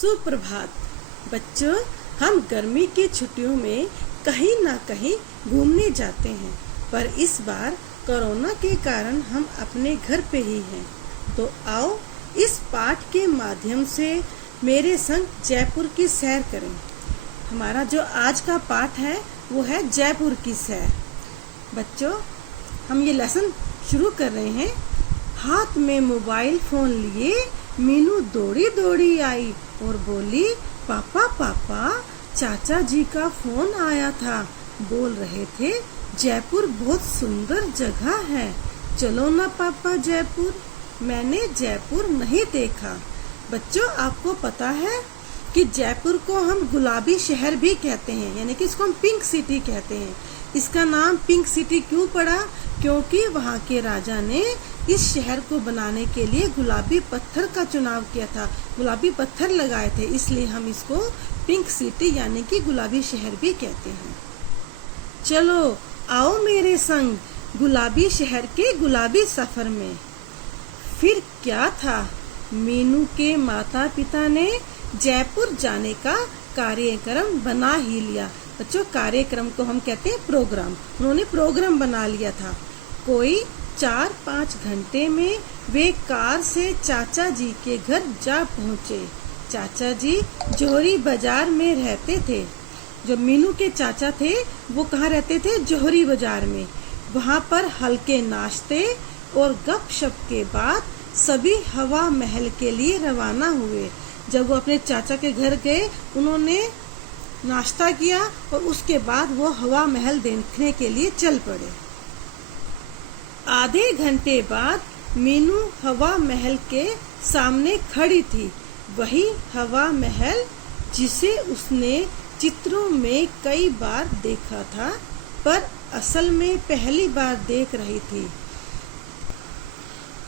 सुप्रभात बच्चों, हम गर्मी की छुट्टियों में कहीं ना कहीं घूमने जाते हैं, पर इस बार कोरोना के कारण हम अपने घर पे ही हैं। तो आओ इस पाठ के माध्यम से मेरे संग जयपुर की सैर करें। हमारा जो आज का पाठ है वो है जयपुर की सैर। बच्चों, हम ये लेसन शुरू कर रहे हैं। हाथ में मोबाइल फोन लिए मीनू दौड़ी दौड़ी आई और बोली, पापा पापा चाचा जी का फोन आया था। बोल रहे थे जयपुर बहुत सुंदर जगह है, चलो ना पापा जयपुर। मैंने जयपुर नहीं देखा। बच्चों, आपको पता है कि जयपुर को हम गुलाबी शहर भी कहते हैं, यानी कि इसको हम पिंक सिटी कहते हैं। इसका नाम पिंक सिटी क्यों पड़ा? क्योंकि वहाँ के राजा ने इस शहर को बनाने के लिए गुलाबी पत्थर का चुनाव किया था, गुलाबी पत्थर लगाए थे, इसलिए हम इसको पिंक सिटी यानी कि गुलाबी शहर भी कहते हैं। चलो आओ मेरे संग गुलाबी शहर के गुलाबी सफर में। फिर क्या था, मीनू के माता पिता ने जयपुर जाने का कार्यक्रम बना ही लिया। बच्चों, कार्यक्रम को हम कहते हैं प्रोग्राम। उन्होंने प्रोग्राम बना लिया था। कोई 4-5 घंटे में वे कार से चाचा जी के घर जा पहुँचे। चाचा जी जोहरी बाजार में रहते थे। जो मीनू के चाचा थे वो कहाँ रहते थे? जोहरी बाजार में। वहाँ पर हल्के नाश्ते और गपशप के बाद सभी हवा महल के लिए रवाना हुए। जब वो अपने चाचा के घर गए, उन्होंने नाश्ता किया और उसके बाद वो हवा महल देखने के लिए चल पड़े। आधे घंटे बाद मीनू हवा महल के सामने खड़ी थी। वही हवा महल जिसे उसने चित्रों में कई बार देखा था, पर असल में पहली बार देख रही थी।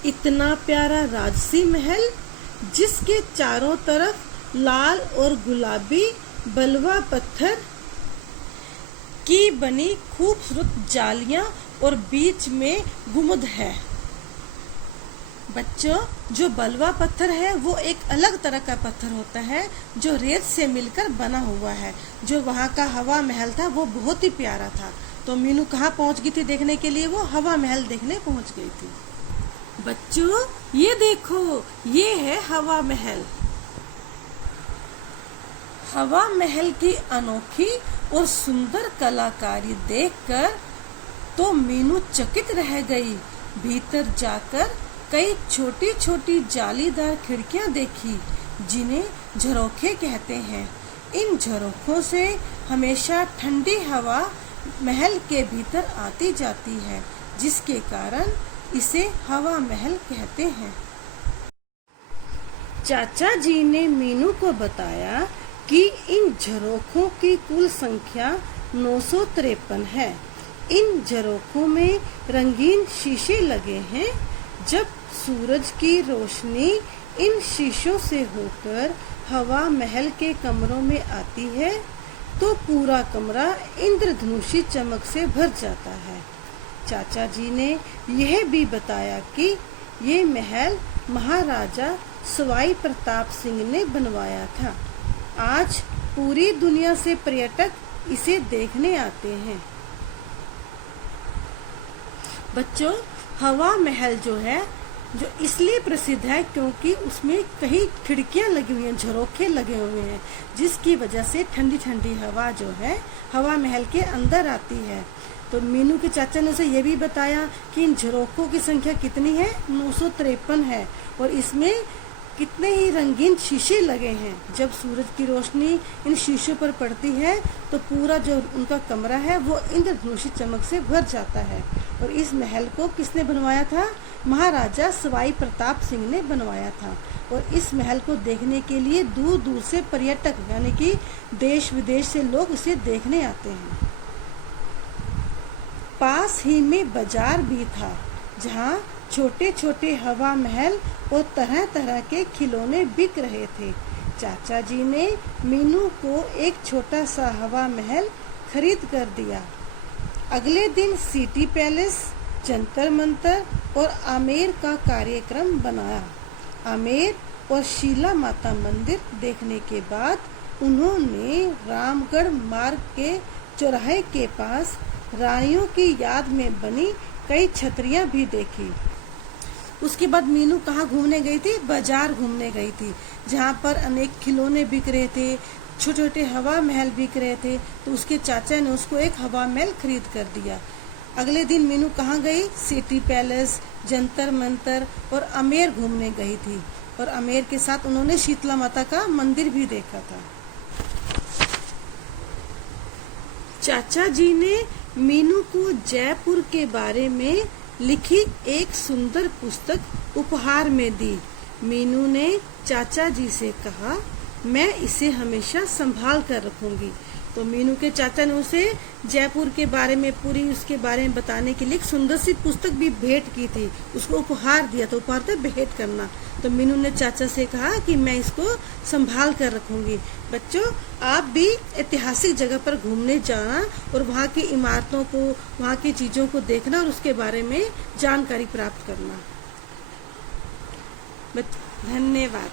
इतना प्यारा राजसी महल जिसके चारों तरफ लाल और गुलाबी बलुआ पत्थर की बनी खूबसूरत जालियां और बीच में गुंबद है। बच्चों, जो बलुआ पत्थर है वो एक अलग तरह का पत्थर होता है जो रेत से मिलकर बना हुआ है। जो वहाँ का हवा महल था वो बहुत ही प्यारा था। तो मीनू कहाँ पहुँच गई थी देखने के लिए? वो हवा महल देखने पहुँच गई थी। बच्चों, ये देखो, ये है हवा महल। हवा महल की अनोखी और सुंदर कलाकारी देखकर तो मीनू चकित रह गई। भीतर जाकर कई छोटी छोटी जालीदार खिड़कियां देखी जिन्हें झरोखे कहते हैं। इन झरोखों से हमेशा ठंडी हवा महल के भीतर आती जाती है, जिसके कारण इसे हवा महल कहते हैं। चाचा जी ने मीनू को बताया कि इन झरोखों की कुल संख्या 953 है। इन झरोखों में रंगीन शीशे लगे हैं। जब सूरज की रोशनी इन शीशों से होकर हवा महल के कमरों में आती है तो पूरा कमरा इंद्रधनुषी चमक से भर जाता है। चाचा जी ने यह भी बताया कि ये महल महाराजा सवाई प्रताप सिंह ने बनवाया था। आज पूरी दुनिया से पर्यटक इसे देखने आते हैं। बच्चों, हवा महल जो है जो इसलिए प्रसिद्ध है क्योंकि उसमें कई खिड़कियां लगी हुई हैं, झरोखे लगे हुए हैं, जिसकी वजह से ठंडी ठंडी हवा जो है हवा महल के अंदर आती है। तो मीनू के चाचा ने उसे ये भी बताया कि इन झरोखों की संख्या कितनी है? 953 है और इसमें कितने ही रंगीन शीशे लगे हैं। जब सूरज की रोशनी इन शीशों पर पड़ती है तो पूरा जो उनका कमरा है वो इंद्रधनुषी चमक से भर जाता है। और इस महल को किसने बनवाया था? महाराजा सवाई प्रताप सिंह ने बनवाया था। और इस महल को देखने के लिए दूर दूर से पर्यटक यानी कि देश विदेश से लोग इसे देखने आते हैं। पास ही में बाजार भी था जहाँ छोटे छोटे हवा महल और तरह तरह के खिलौने बिक रहे थे। चाचा जी ने मीनू को एक छोटा सा हवा महल खरीद कर दिया। अगले दिन सिटी पैलेस, जंतर मंतर और आमेर का कार्यक्रम बनाया। आमेर और शीला माता मंदिर देखने के बाद उन्होंने रामगढ़ मार्ग के चौराहे के पास रानियों की याद में बनी कई छतरियां भी देखी। उसके बाद मीनू कहाँ घूमने गई थी? बाजार घूमने गई थी, जहाँ पर अनेक खिलौने बिक रहे थे, छोटे छोटे हवा महल बिक रहे थे। तो उसके चाचा ने उसको एक हवा महल खरीद कर दिया। अगले दिन मीनू कहाँ गई? सिटी पैलेस, जंतर मंतर और आमेर घूमने गई थी, और आमेर के साथ उन्होंने शीतला माता का मंदिर भी देखा था। चाचा जी ने मीनू को जयपुर के बारे में लिखी एक सुंदर पुस्तक उपहार में दी। मीनू ने चाचा जी से कहा, मैं इसे हमेशा संभाल कर रखूंगी। तो मीनू के चाचा ने उसे जयपुर के बारे में, पूरी उसके बारे में बताने के लिए एक सुंदर सी पुस्तक भी भेंट की थी, उसको उपहार दिया। तो उपहार था भेंट करना। तो मीनू ने चाचा से कहा कि मैं इसको संभाल कर रखूंगी। बच्चों, आप भी ऐतिहासिक जगह पर घूमने जाना और वहाँ की इमारतों को, वहाँ की चीजों को देखना और उसके बारे में जानकारी प्राप्त करना। धन्यवाद।